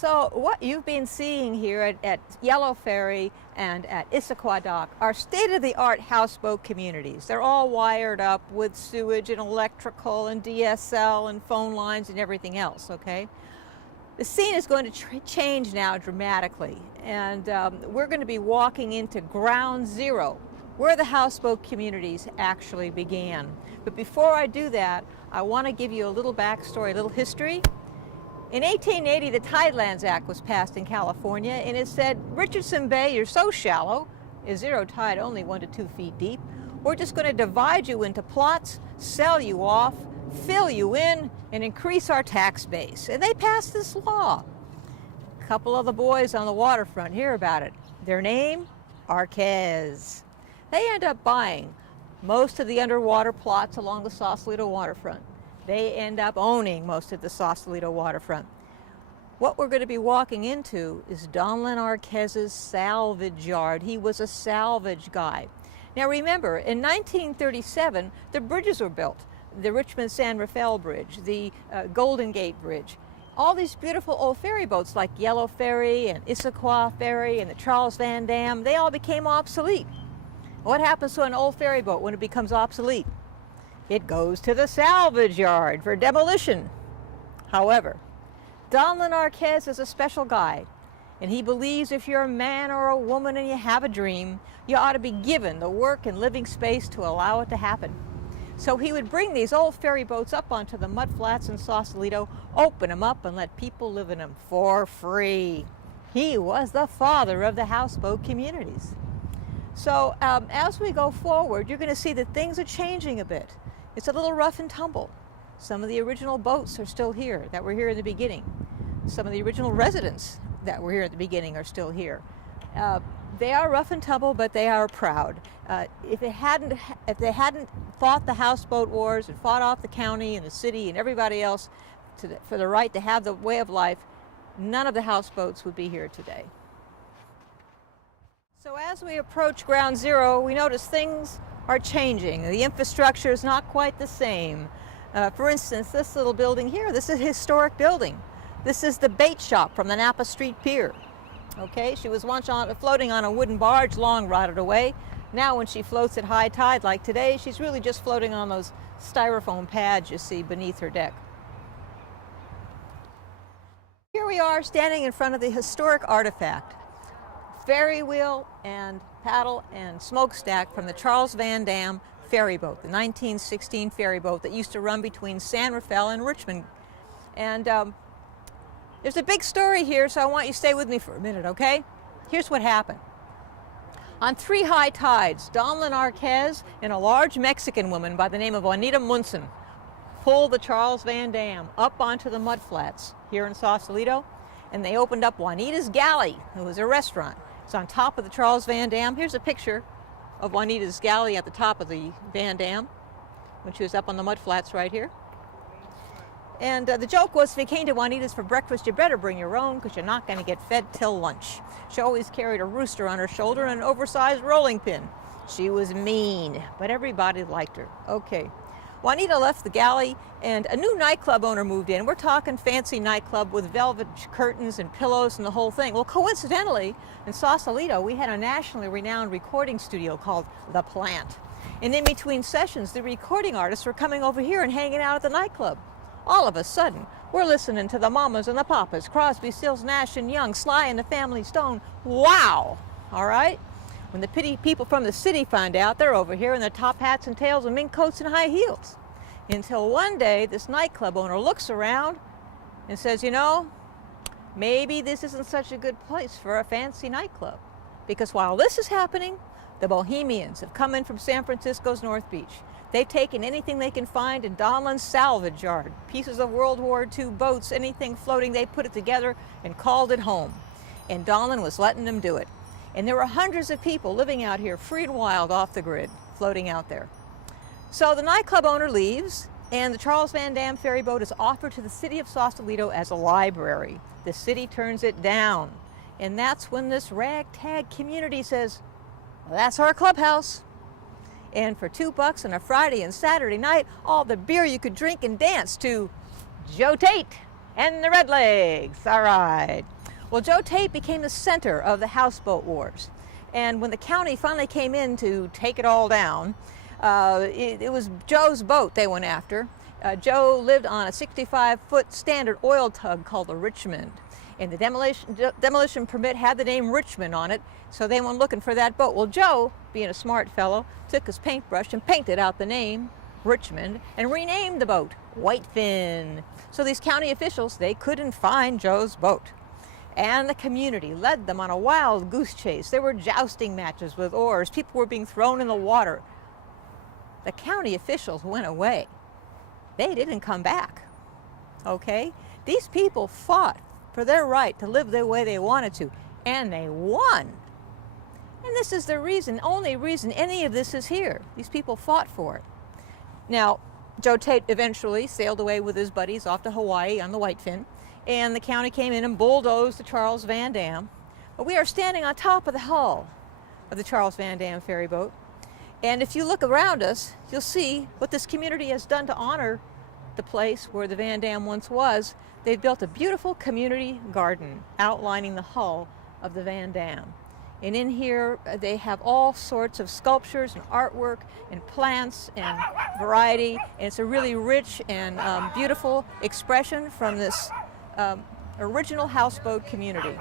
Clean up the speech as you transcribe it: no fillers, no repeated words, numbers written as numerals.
So what you've been seeing here at Yellow Ferry and at Issaquah Dock are state-of-the-art houseboat communities. They're all wired up with sewage and electrical and DSL and phone lines and everything else, okay? The scene is going to change now dramatically, and we're going to be walking into ground zero, where the houseboat communities actually began. But before I do that, I want to give you a little backstory, a little history. In 1880, the Tidelands Act was passed in California, and it said, Richardson Bay, you're so shallow, is zero tide only 1 to 2 feet deep. We're just going to divide you into plots, sell you off, fill you in, and increase our tax base. And they passed this law. A couple of the boys on the waterfront hear about it. Their name, Arquez. They end up buying most of the underwater plots along the Sausalito waterfront. They end up owning most of the Sausalito waterfront. What we're going to be walking into is Donlin Arquez's salvage yard. He was a salvage guy. Now remember, in 1937, the bridges were built. The Richmond-San Rafael Bridge, the Golden Gate Bridge. All these beautiful old ferry boats like Yellow Ferry and Issaquah Ferry and the Charles Van Dam, they all became obsolete. What happens to an old ferry boat when it becomes obsolete? It goes to the salvage yard for demolition. However, Donlin Arquez is a special guy, and he believes if you're a man or a woman and you have a dream, you ought to be given the work and living space to allow it to happen. So he would bring these old ferry boats up onto the mudflats in Sausalito, open them up and let people live in them for free. He was the father of the houseboat communities. So as we go forward, you're going to see that things are changing a bit. It's a little rough and tumble. Some of the original boats are still here that were here in the beginning. Some of the original residents that were here at the beginning are still here. They are rough and tumble, but they are proud. If they hadn't fought the houseboat wars and fought off the county and the city and everybody else for the right to have the way of life, none of the houseboats would be here today. So as we approach ground zero, we notice things are changing. The infrastructure is not quite the same. For instance, this little building here, this is a historic building. This is the bait shop from the Napa Street Pier. Okay, she was once floating on a wooden barge, long rotted away. Now when she floats at high tide like today, she's really just floating on those styrofoam pads you see beneath her deck. Here we are standing in front of the historic artifact. Ferry wheel and paddle and smokestack from the Charles Van Dam ferry boat, the 1916 ferry boat that used to run between San Rafael and Richmond. And there's a big story here, so I want you to stay with me for a minute, okay? Here's what happened. On 3 high tides, Donlin Arquez and a large Mexican woman by the name of Juanita Munson pulled the Charles Van Dam up onto the mudflats here in Sausalito, and they opened up Juanita's Galley. It was a restaurant. It's on top of the Charles Van Dam. Here's a picture of Juanita's Galley at the top of the Van Dam when she was up on the mudflats right here. And the joke was, if you came to Juanita's for breakfast, you better bring your own because you're not going to get fed till lunch. She always carried a rooster on her shoulder and an oversized rolling pin. She was mean, but everybody liked her. Okay. Juanita left the galley, and a new nightclub owner moved in. We're talking fancy nightclub with velvet curtains and pillows and the whole thing. Well, coincidentally, in Sausalito, we had a nationally renowned recording studio called The Plant. And in between sessions, the recording artists were coming over here and hanging out at the nightclub. All of a sudden, we're listening to the Mamas and the Papas, Crosby, Stills, Nash and Young, Sly and the Family Stone. Wow! All right? When the people from the city find out, they're over here in their top hats and tails and mink coats and high heels. Until one day, this nightclub owner looks around and says, you know, maybe this isn't such a good place for a fancy nightclub. Because while this is happening, the Bohemians have come in from San Francisco's North Beach. They've taken anything they can find in Donlin's salvage yard, pieces of World War II boats, anything floating, they put it together and called it home. And Donlin was letting them do it. And there were hundreds of people living out here, free and wild, off the grid, floating out there. So the nightclub owner leaves, and the Charles Van Dam ferry boat is offered to the city of Sausalito as a library. The city turns it down. And that's when this ragtag community says, well, that's our clubhouse. And for $2 on a Friday and Saturday night, all the beer you could drink and dance to Joe Tate And the Redlegs, all right. Well, Joe Tate became the center of the houseboat wars. And when the county finally came in to take it all down, it was Joe's boat they went after. Joe lived on a 65-foot standard oil tug called the Richmond. And the demolition permit had the name Richmond on it, so they went looking for that boat. Well, Joe, being a smart fellow, took his paintbrush and painted out the name Richmond and renamed the boat Whitefin. So these county officials, they couldn't find Joe's boat. And the community led them on a wild goose chase. There were jousting matches with oars. People were being thrown in the water. The county officials went away. They didn't come back. Okay? These people fought for their right to live the way they wanted to, and they won. And this is the reason, only reason any of this is here. These people fought for it. Now, Joe Tate eventually sailed away with his buddies off to Hawaii on the Whitefin, and the county came in and bulldozed the Charles Van Dam. But we are standing on top of the hull of the Charles Van Dam ferry boat. And if you look around us, you'll see what this community has done to honor the place where the Van Dam once was. They've built a beautiful community garden outlining the hull of the Van Dam. And in here, they have all sorts of sculptures and artwork and plants and variety. And it's a really rich and beautiful expression from this original houseboat community.